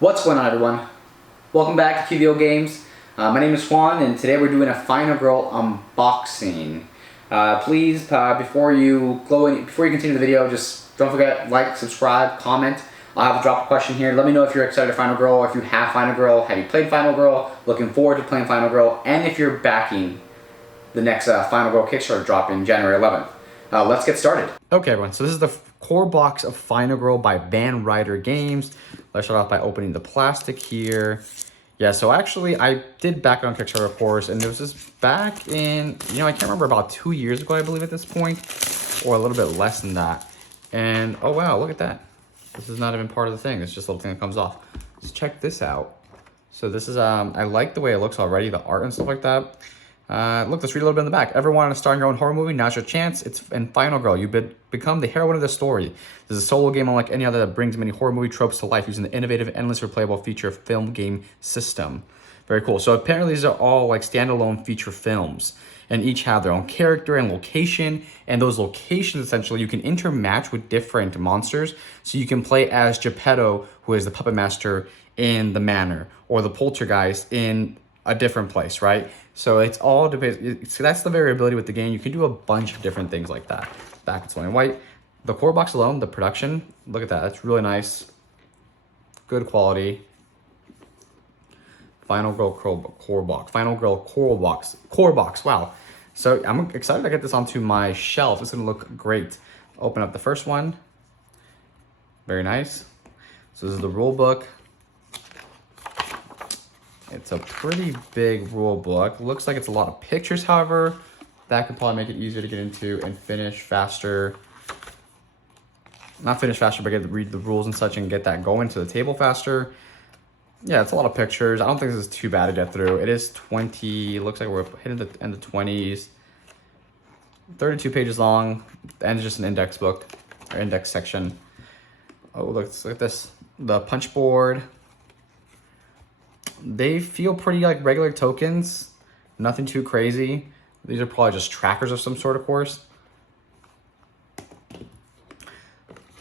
What's going on, everyone? Welcome back to q.v.o Games. My name is Juan, and today we're doing a Final Girl unboxing. Please, before you continue the video, just don't forget, like, subscribe, comment. I'll have to drop a question here. Let me know if you're excited to Final Girl, or if you have Final Girl, have you played Final Girl, looking forward to playing Final Girl, and if you're backing the next Final Girl Kickstarter dropping January 11th. Let's get started. Okay, everyone, so this is the core box of Final Girl by Ryder Games. Let's start off by opening the plastic here. Yeah, so actually I did back it on Kickstarter, of course, and there was this back in, I can't remember, about 2 years ago, I believe, at this point, or a little bit less than that. And oh wow, look at that. This is not even part of the thing. It's just a little thing that comes off. Let's check this out. So this is, I like the way it looks already, the art and stuff like that. Look, let's read a little bit in the back. Ever wanted to star in your own horror movie? Now's your chance. It's in Final Girl. You become the heroine of the story. This is a solo game unlike any other that brings many horror movie tropes to life using the innovative, endless replayable feature film game system. Very cool. So apparently these are all like standalone feature films, and each have their own character and location, and those locations essentially you can intermatch with different monsters. So you can play as Geppetto, who is the puppet master in the manor, or the poltergeist in a different place, right? So it's all depends. So that's the variability with the game. You can do a bunch of different things like that. Back it's white and white. The core box alone, the production, look at that. That's really nice. Good quality. Final Girl core box. Final Girl core box. Wow. So I'm excited to get this onto my shelf. It's gonna look great. Open up the first one. Very nice. So this is the rule book. It's a pretty big rule book. Looks like it's a lot of pictures, however. That could probably make it easier to get into and finish faster. Not finish faster, but get to read the rules and such and get that going to the table faster. Yeah, it's a lot of pictures. I don't think this is too bad to get through. It is 20, looks like we're hitting the end of 20s. 32 pages long, and just an index book, or index section. Oh, look at this. The punch board. They feel pretty like regular tokens, nothing too crazy. These are probably just trackers of some sort, of course.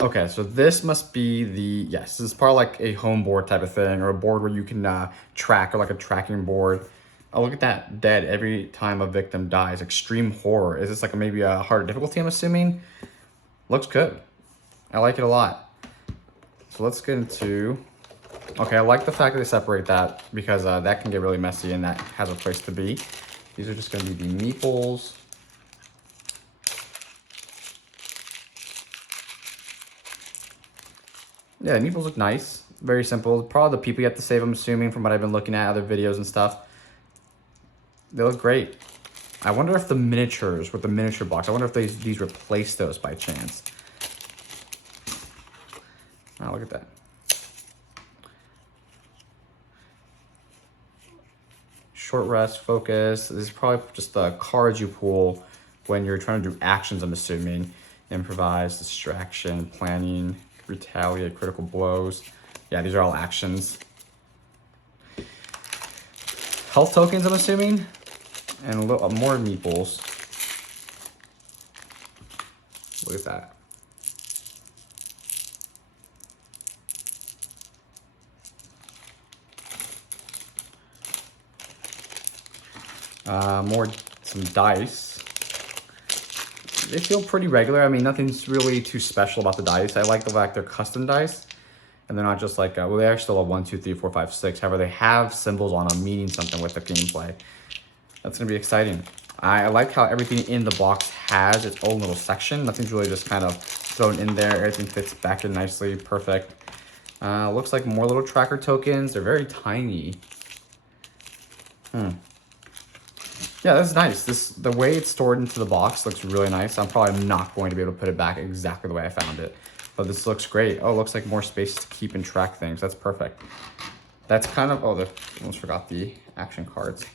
Okay, so this must be the, yes, this is part of like a home board type of thing, or a board where you can track, or like a tracking board. Oh, look at that, dead every time a victim dies. Extreme horror. Is this like maybe a harder difficulty, I'm assuming? Looks good. I like it a lot. So let's get into, okay, I like the fact that they separate that, because that can get really messy and that has a place to be. These are just going to be the meeples. Yeah, the meeples look nice. Very simple. Probably the people you have to save, I'm assuming, from what I've been looking at, other videos and stuff. They look great. I wonder if the miniatures, with the miniature box, I wonder if these replace those by chance. Oh, look at that. Short rest, focus. This is probably just the cards you pull when you're trying to do actions, I'm assuming. Improvise, distraction, planning, retaliate, critical blows. Yeah, these are all actions. Health tokens, I'm assuming. And a little more meeples. Look at that. Some dice. They feel pretty regular. I mean, nothing's really too special about the dice. I like the fact they're custom dice, and they're not just like, well, they are still a 1, 2, 3, 4, 5, 6. However, they have symbols on them meaning something with the gameplay. That's gonna be exciting. I like how everything in the box has its own little section. Nothing's really just kind of thrown in there. Everything fits back in nicely, perfect. Looks like more little tracker tokens. They're very tiny. Yeah, that's nice. The way it's stored into the box looks really nice. I'm probably not going to be able to put it back exactly the way I found it, but this looks great. Oh, it looks like more space to keep and track things. That's perfect. That's kind of, oh, I almost forgot the action cards.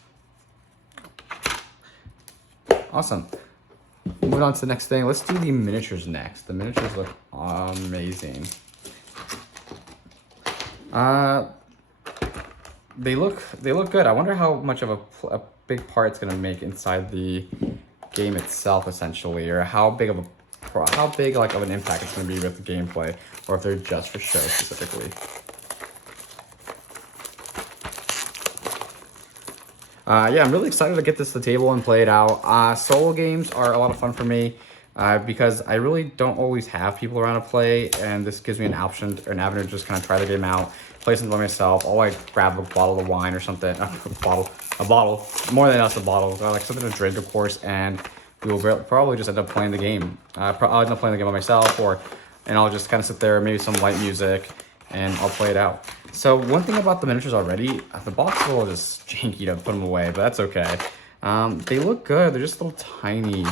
Awesome. Moving on to the next thing. Let's do the miniatures next. The miniatures look amazing. They look good. I wonder how much of a big part it's going to make inside the game itself, essentially, or how big of an impact it's going to be with the gameplay, or if they're just for show specifically. Yeah, I'm really excited to get this to the table and play it out. Solo games are a lot of fun for me because I really don't always have people around to play, and this gives me an option, an avenue to just kind of try the game out, play something by myself. I'll like grab a bottle of wine or something, a bottle, more than just a bottle, like something to drink, of course, and we will probably just end up playing the game. I'll end up playing the game by myself, and I'll just kind of sit there, maybe some light music, and I'll play it out. So one thing about the miniatures already, the box is a little just janky to put them away, but that's okay. They look good, they're just a little tiny.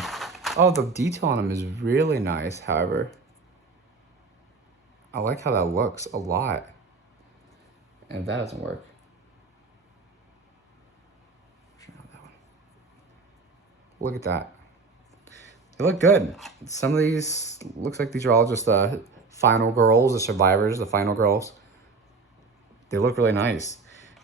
Oh, the detail on them is really nice, however. I like how that looks a lot. And if that doesn't work. Look at that. They look good. Some of these, looks like these are all just the final girls, the survivors, the final girls. They look really nice.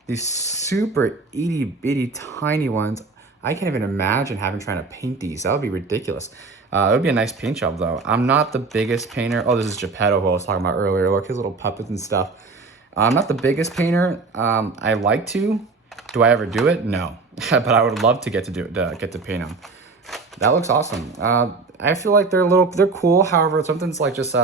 These super itty bitty tiny ones, I can't even imagine trying to paint these. That would be ridiculous. It would be a nice paint job though. I'm not the biggest painter. Oh, this is Geppetto, who I was talking about earlier. Look, his little puppets and stuff. I'm not the biggest painter. I like to. Do I ever do it? No. But I would love to get to paint them. That looks awesome. I feel like they're cool. However, something's like just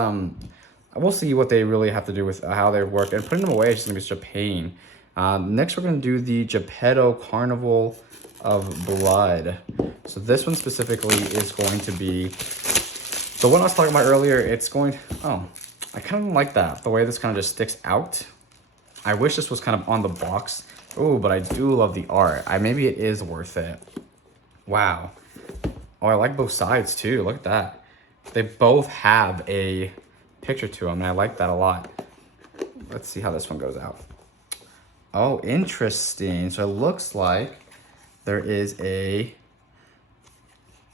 we'll see what they really have to do with how they work, and putting them away is just gonna be such a pain. Next, we're gonna do the Geppetto Carnival of Blood. So this one specifically is going to be the one I was talking about earlier. It's going. Oh, I kind of like that. The way this kind of just sticks out. I wish this was kind of on the box. Oh, but I do love the art. Maybe it is worth it. Wow. Oh, I like both sides too. Look at that. They both have a picture to them, and I like that a lot. Let's see how this one goes out. Oh, interesting. So it looks like there is a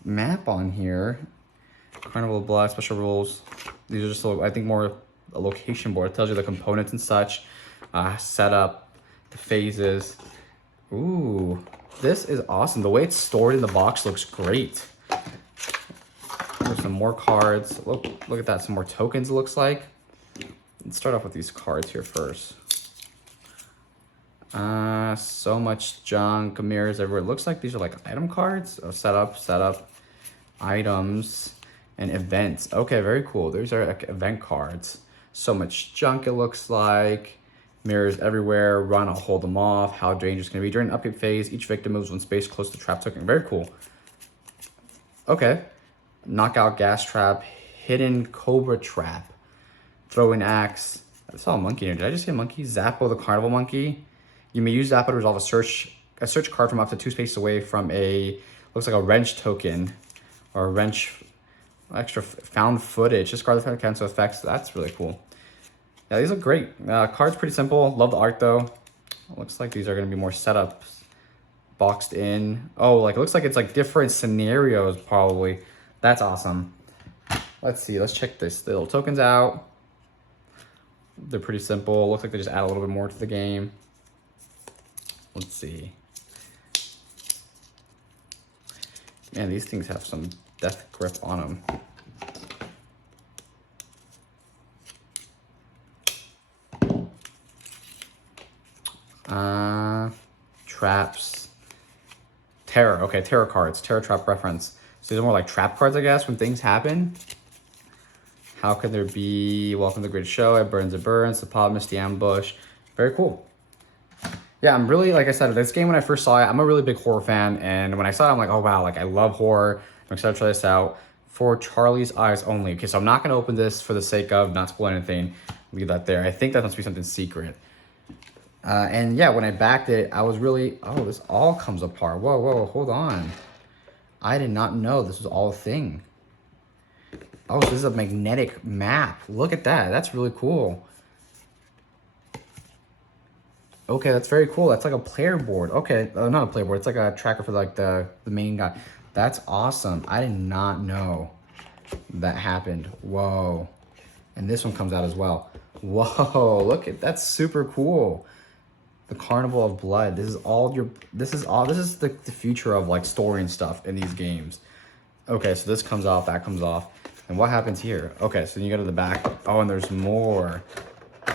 map on here. Carnival of Blood, special rules. These are just, I think, more a location board. It tells you the components and such. Setup, the phases. Ooh, this is awesome. The way it's stored in the box looks great. There's some more cards. Look at that. Some more tokens, it looks like. Let's start off with these cards here first. So much junk, mirrors everywhere. It looks like these are like item cards. Oh, setup, items, and events. Okay, very cool. These are like event cards. So much junk, it looks like. Mirrors everywhere. Run, I'll hold them off. How dangerous can it be? During an upkeep phase, each victim moves one space close to trap token. Very cool. Okay. Knockout, gas trap, hidden cobra trap, throwing axe. I saw a monkey here. Did I just see a monkey? Zappo, the carnival monkey. You may use Zappo to resolve a search card from up to 2 spaces away from looks like a wrench token, or a wrench, extra found footage. Discard the effect cancel effects. That's really cool. Yeah, these look great. Card's pretty simple. Love the art though. Looks like these are gonna be more setups, boxed in. Oh, like it looks like it's like different scenarios probably. That's awesome. Let's see. Let's check this. The little tokens out. They're pretty simple. Looks like they just add a little bit more to the game. Let's see. Man, these things have some death grip on them. Traps. Terror. Okay, terror cards. Terror trap reference. So these are more like trap cards, I guess, when things happen. How can there be? Welcome to the great show. It burns, the pod, missed the ambush. Very cool. Yeah, I'm really, like I said, this game, when I first saw it, I'm a really big horror fan. And when I saw it, I'm like, oh, wow, like I love horror. I'm excited to try this out. For Charlie's eyes only. Okay, so I'm not going to open this for the sake of not spoiling anything. Leave that there. I think that must be something secret. And yeah, when I backed it, I was really, oh, this all comes apart. Whoa, hold on. I did not know this was all a thing. Oh, this is a magnetic map. Look at that. That's really cool. Okay, that's very cool. That's like a player board. Okay, not a player board. It's like a tracker for like the main guy. That's awesome. I did not know that happened. Whoa. And this one comes out as well. Whoa, look at that's super cool. The Carnival of Blood. This is the future of like storing stuff in these games. Okay, so this comes off, that comes off. And what happens here? Okay, so then you go to the back. Oh, and there's more.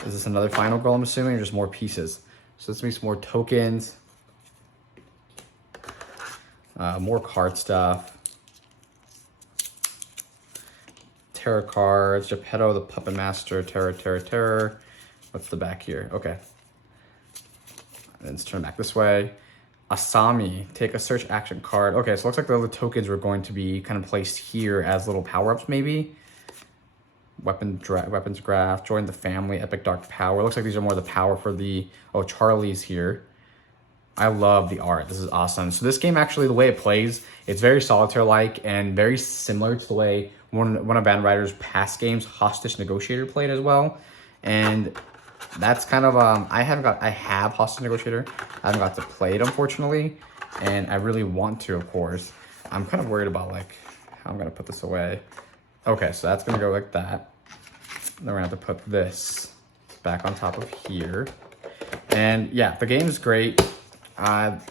Is this another final girl, I'm assuming, or just more pieces? So this makes more tokens. More card stuff. Tarot cards. Geppetto, the Puppet Master. Terror. What's the back here? Okay. And then let's turn back this way. Asami, take a search action card. Okay, so it looks like the other tokens were going to be kind of placed here as little power-ups maybe. Weapons graph, join the family, epic dark power. Looks like these are more the power for the, oh, Charlie's here. I love the art. This is awesome. So this game actually, the way it plays, it's very solitaire-like and very similar to the way one of Van Ryder's past games, Hostage Negotiator, played as well. And that's kind of, I have Hostage Negotiator. I haven't got to play it, unfortunately. And I really want to, of course. I'm kind of worried about, like, how I'm going to put this away. Okay, so that's going to go like that. Then we're going to have to put this back on top of here. And yeah, the game is great. I've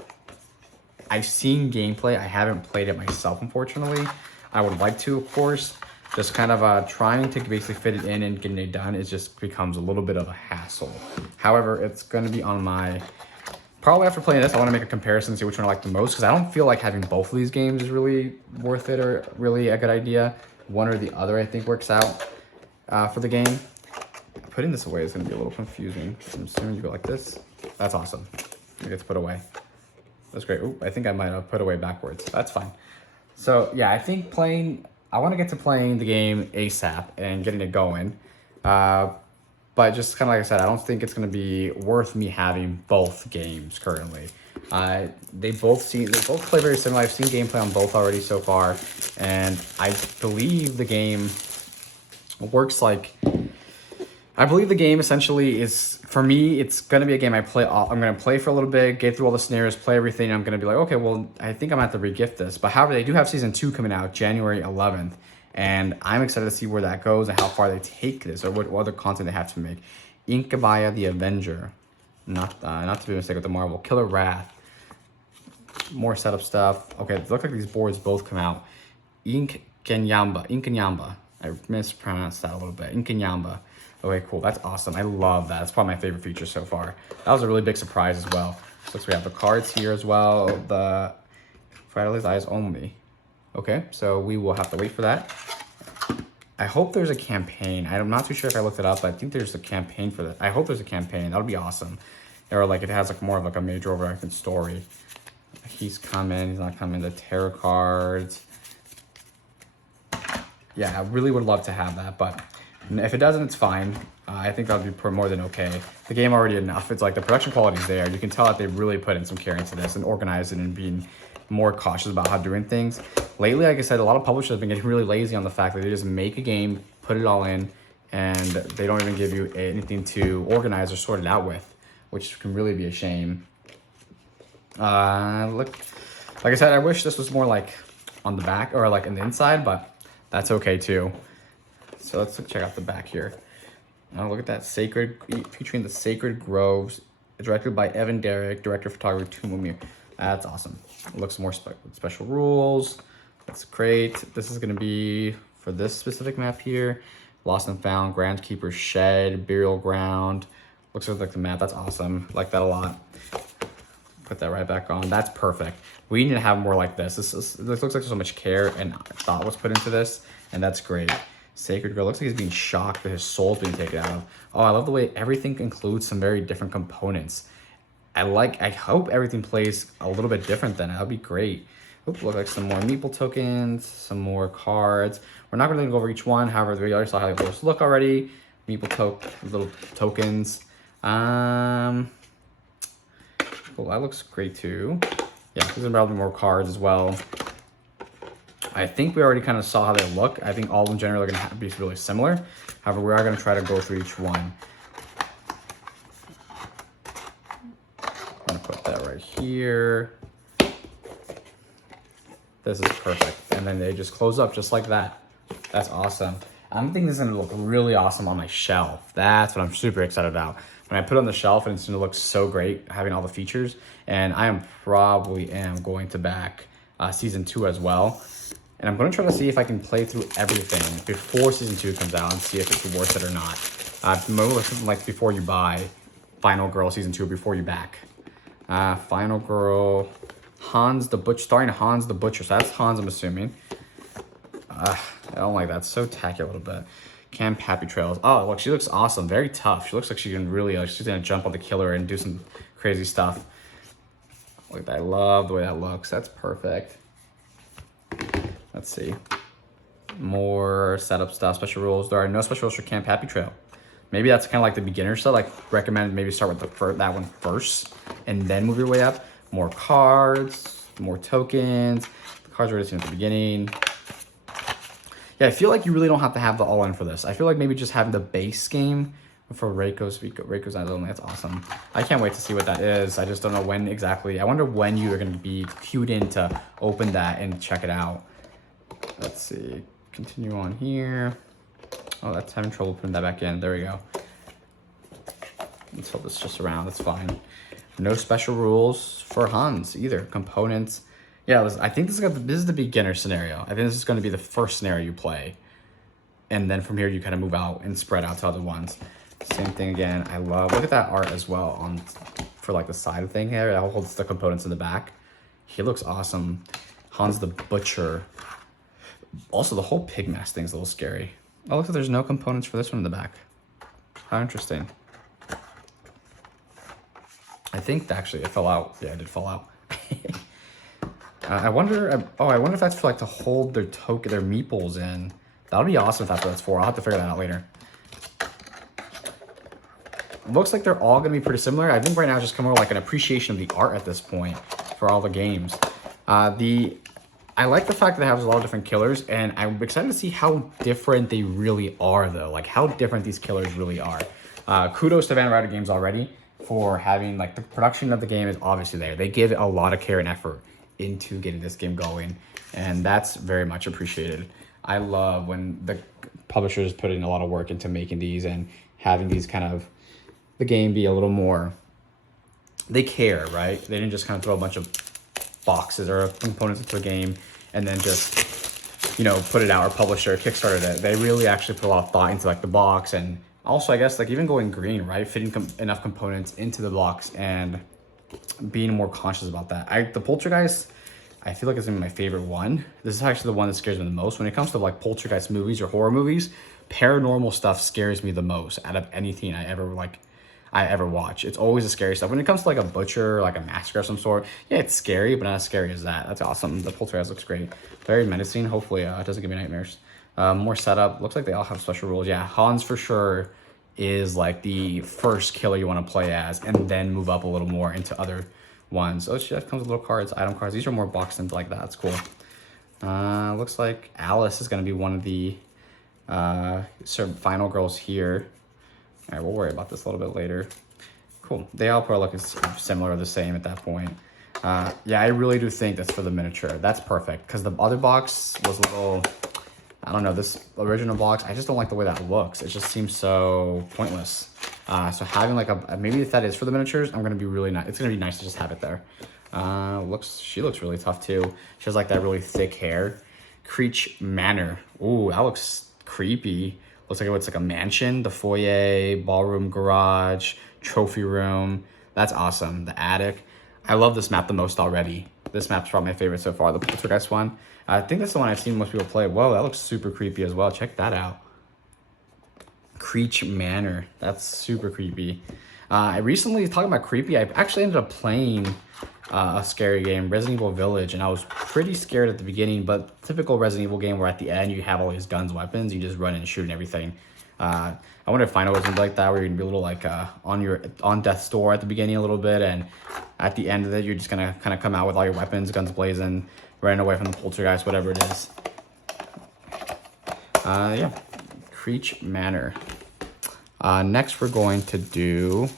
seen gameplay. I haven't played it myself, unfortunately. I would like to, of course. Just kind of trying to basically fit it in and getting it done, it just becomes a little bit of a hassle. However, it's going to be on my... Probably after playing this, I want to make a comparison, see which one I like the most, because I don't feel like having both of these games is really worth it or really a good idea. One or the other, I think, works out for the game. Putting this away is going to be a little confusing. I'm assuming you go like this. That's awesome. You get to put away. That's great. Ooh, I think I might have put away backwards. That's fine. So, yeah, I think I want to get to playing the game ASAP and getting it going. But just kind of like I said, I don't think it's going to be worth me having both games currently. They both play very similar. I've seen gameplay on both already so far, and I believe the game works like... I believe the game essentially is, for me, it's going to be a game I'm going to play for a little bit, get through all the scenarios, play everything. I'm going to be like, okay, well, I think I'm going to have to re-gift this. But however, they do have Season 2 coming out January 11th. And I'm excited to see where that goes and how far they take this or what other content they have to make. Inkabaya the Avenger. Not to be mistaken with the Marvel. Killer Wrath. More setup stuff. Okay, it looks like these boards both come out. Inkanyamba. I mispronounced that a little bit. Inkanyamba. Okay, cool. That's awesome. I love that. That's probably my favorite feature so far. That was a really big surprise as well. So we have the cards here as well. The Friday's Eyes Only. Okay, so we will have to wait for that. I hope there's a campaign. I'm not too sure if I looked it up, but I think there's a campaign for that. I hope there's a campaign. That'll be awesome. Or like it has like more of like a major overarching story. He's coming. He's not coming. The tarot cards. Yeah, I really would love to have that, but if it doesn't, it's fine. I think that'll be more than okay. The game already enough. It's like the production quality's there. You can tell that they really put in some care into this and organized it and being more cautious about how doing things. Lately, like I said, a lot of publishers have been getting really lazy on the fact that they just make a game, put it all in, and they don't even give you anything to organize or sort it out with, which can really be a shame. Look, like I said, I wish this was more like on the back or like in the inside, but that's okay too. So let's check out the back here. Now look at that, featuring the Sacred Groves, directed by Evan Derrick, director of photography Tumumi. That's awesome. It looks more special rules. That's great. This is going to be for this specific map here. Lost and Found, Groundkeeper's Shed, Burial Ground. Looks like the map. That's awesome. Like that a lot. Put that right back on. That's perfect. We need to have more like this. This looks like there's so much care and thought was put into this, and that's great. Sacred Girl. Looks like he's being shocked that his soul's being taken out of. Oh, I love the way everything includes some very different components. I hope everything plays a little bit different then. That'd be great. Oops, look like some more meeple tokens, some more cards. We're not really gonna go over each one. However, we already saw how those look already. Meeple little tokens. Cool, that looks great too. Yeah, there's probably more cards as well. I think we already kind of saw how they look. I think all of them generally are going to be really similar. However, we are going to try to go through each one. I'm going to put that right here. This is perfect. And then they just close up just like that. That's awesome. I'm thinking this is going to look really awesome on my shelf. That's what I'm super excited about. When I put it on the shelf, and it's going to look so great having all the features. And I probably am going to back Season 2 as well. And I'm going to try to see if I can play through everything before Season 2 comes out and see if it's worth it or not. More like before you buy Final Girl Season 2, before you back. Final Girl, Hans the Butcher, starring Hans the Butcher. So that's Hans, I'm assuming. I don't like that. It's so tacky a little bit. Camp Happy Trails. Oh, look, she looks awesome. Very tough. She looks like she can really, like, she's gonna jump on the killer and do some crazy stuff. Look at that. I love the way that looks. That's perfect. Let's see. More setup stuff, special rules. There are no special rules for Camp Happy Trail. Maybe that's kind of like the beginner stuff. Like, recommend maybe start with that one first and then move your way up. More cards, more tokens. The cards are already seen at the beginning. Yeah, I feel like you really don't have to have the all-in for this. I feel like maybe just having the base game for Reiko's not only. That's awesome. I can't wait to see what that is. I just don't know when exactly. I wonder when you are going to be queued in to open that and check it out. Let's see. Continue on here. Oh, that's having trouble putting that back in. There we go. Let's hold this just around. That's fine. No special rules for Hans either. Components. Yeah, I think this is the beginner scenario. I think this is going to be the first scenario you play. And then from here, you kind of move out and spread out to other ones. Same thing again. I love, look at that art as well for like the side thing here. That holds the components in the back. He looks awesome. Hans the Butcher. Also, the whole pig mask thing's a little scary. Oh, looks like there's no components for this one in the back. How interesting. I think actually it fell out. Yeah, it did fall out. I wonder if that's for like to hold their meeples in. That would be awesome if that's what that's for. I'll have to figure that out later. Looks like they're all gonna be pretty similar. I think right now it's just more like an appreciation of the art at this point for all the games. I like the fact that it has a lot of different killers, and I'm excited to see how different they really are though. Like how different these killers really are. Kudos to Ryder Games already for having, like, the production of the game is obviously there. They give a lot of care and effort into getting this game going, and that's very much appreciated. I love when the publishers put in a lot of work into making these and having these kind of, the game be a little more, they care, right? They didn't just kind of throw a bunch of boxes or components into a game and then just, you know, put it out or publish it or Kickstarter it. They really actually put a lot of thought into like the box, and also I guess like even going green, right? Fitting enough components into the box and being more conscious about that. The Poltergeist, I feel like it's gonna be my favorite one. This is actually the one that scares me the most. When it comes to like Poltergeist movies or horror movies, paranormal stuff scares me the most out of anything I ever watch. It's always the scary stuff. When it comes to like a butcher, like a massacre of some sort, yeah, it's scary, but not as scary as that. That's awesome. The Poltergeist looks great. Very menacing. Hopefully it doesn't give me nightmares. More setup. Looks like they all have special rules. Yeah, Hans for sure is like the first killer you want to play as, and then move up a little more into other ones. Oh, that comes with little cards, item cards. These are more boxed into like that. That's cool. Looks like Alice is going to be one of the final girls here. All right, we'll worry about this a little bit later. Cool. They all probably look similar or the same at that point. Yeah, I really do think that's for the miniature. That's perfect, because the other box was a little, I don't know, this original box, I just don't like the way that looks. It just seems so pointless. So having like maybe if that is for the miniatures, I'm going to be really nice. It's going to be nice to just have it there. She looks really tough too. She has like that really thick hair. Creech Manor. Ooh, that looks creepy. Looks like it's like a mansion, the foyer, ballroom, garage, trophy room. That's awesome. The attic. I love this map the most already. This map's probably my favorite so far, the Poltergeist one. I think that's the one I've seen most people play. Whoa, that looks super creepy as well. Check that out. Creech Manor. That's super creepy. I recently, talking about creepy, I actually ended up playing a scary game, Resident Evil Village, and I was pretty scared at the beginning, but typical Resident Evil game where at the end you have all these guns, weapons, you just run and shoot and everything. I wonder if Final was gonna be like that, where you're gonna be a little like on death's door at the beginning a little bit, and at the end of it, you're just gonna kind of come out with all your weapons, guns blazing, running away from the Poltergeist, whatever it is. Yeah, Creech Manor. Next, we're going to do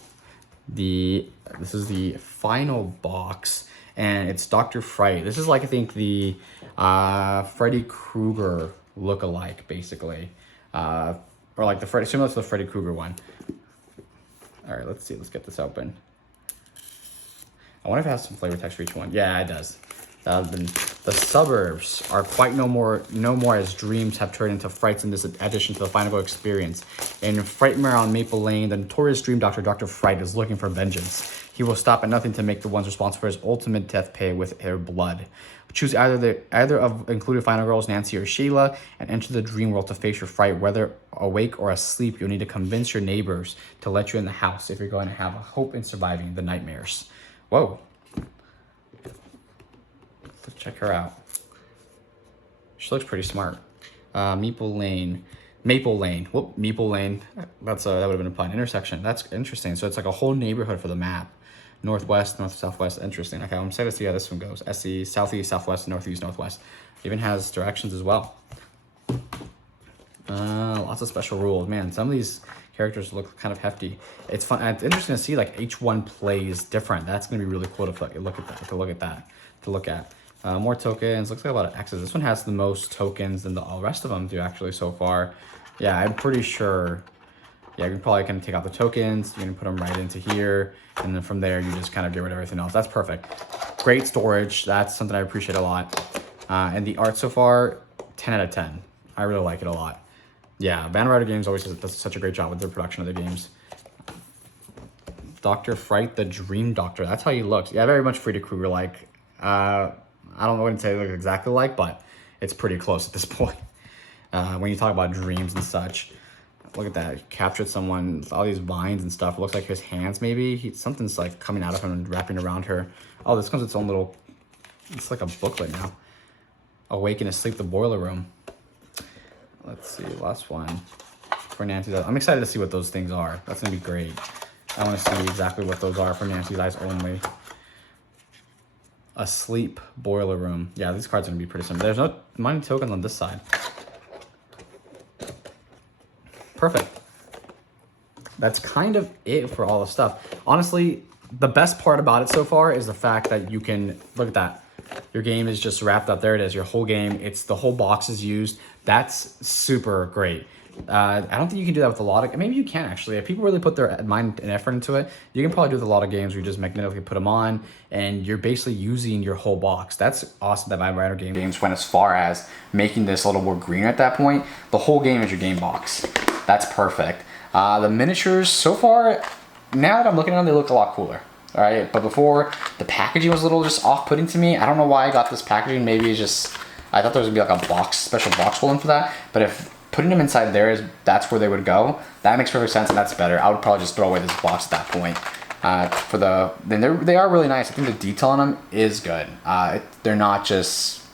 this is the final box, and it's Dr. Fright. This is like, I think, the Freddy Krueger look-alike, basically. Or like similar to the Freddy Krueger one. All right, let's see. Let's get this open. I wonder if it has some flavor text for each one. Yeah, it does. The suburbs are quite no more as dreams have turned into frights in this addition to the Final Girl experience. In Fright Manor on Maple Lane, the notorious dream doctor, Dr. Fright, is looking for vengeance. He will stop at nothing to make the ones responsible for his ultimate death pay with their blood. Choose either of included Final Girls, Nancy or Sheila, and enter the dream world to face your fright. Whether awake or asleep, you'll need to convince your neighbors to let you in the house if you're going to have a hope in surviving the nightmares. Whoa. Let's check her out. She looks pretty smart. Maple Lane. Whoop, Maple Lane. That would have been a pun. Intersection. That's interesting. So it's like a whole neighborhood for the map. Northwest, north, southwest. Interesting. Okay, I'm excited to see how this one goes. SE, southeast, southwest, northeast, northwest. Even has directions as well. Lots of special rules. Man, some of these characters look kind of hefty. It's fun. It's interesting to see like each one plays different. That's gonna be really cool to look at. More tokens. Looks like a lot of X's. This one has the most tokens than the all rest of them do actually so far. Yeah, I'm pretty sure. Yeah, you probably can take out the tokens. You can put them right into here, and then from there you just kind of get rid of everything else. That's perfect. Great storage. That's something I appreciate a lot. And the art so far, 10 out of 10. I really like it a lot. Yeah, Ryder Games always does such a great job with their production of their games. Dr. Fright, the Dream Doctor. That's how he looks. Yeah, very much Frida Krueger-like. I wouldn't say it looks exactly like, but it's pretty close at this point. When you talk about dreams and such. Look at that. He captured someone with all these vines and stuff. It looks like his hands maybe. Something's like coming out of him and wrapping around her. Oh, this comes with its own little... It's like a booklet now. Awake and Asleep, the Boiler Room. Let's see. Last one. For Nancy's Eyes. I'm excited to see what those things are. That's going to be great. I want to see exactly what those are for Nancy's Eyes only. Asleep, Boiler Room. Yeah, these cards are going to be pretty simple. There's no money tokens on this side. Perfect. That's kind of it for all the stuff. Honestly, the best part about it so far is the fact that you can, look at that. Your game is just wrapped up. There it is, your whole game. It's the whole box is used. That's super great. I don't think you can do that with a lot of, maybe you can actually. If people really put their mind and effort into it, you can probably do with a lot of games where you just magnetically put them on and you're basically using your whole box. That's awesome that my Ryder Games went as far as making this a little more green at that point. The whole game is your game box. That's perfect. The miniatures so far, now that I'm looking at them, they look a lot cooler. All right, but before the packaging was a little just off-putting to me. I don't know why I got this packaging. Maybe it's just, I thought there was gonna be like a box, special box one for that. But if putting them inside there that's where they would go, that makes perfect sense and that's better. I would probably just throw away this box at that point. Then they are really nice. I think the detail on them is good. They're not just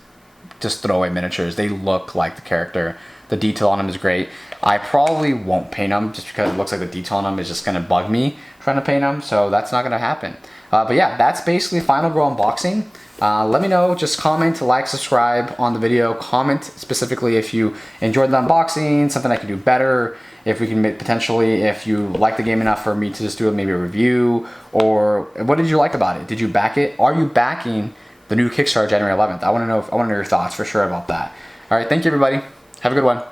throwaway miniatures. They look like the character. The detail on them is great. I probably won't paint them just because it looks like the detail on them is just gonna bug me trying to paint them, so that's not gonna happen. But yeah, that's basically Final Girl unboxing. Let me know, just comment, like, subscribe on the video. Comment specifically if you enjoyed the unboxing, something I could do better, if we can potentially, if you like the game enough for me to just do maybe a review, or what did you like about it? Did you back it? Are you backing the new Kickstarter January 11th? I wanna know your thoughts for sure about that. All right, thank you everybody. Have a good one.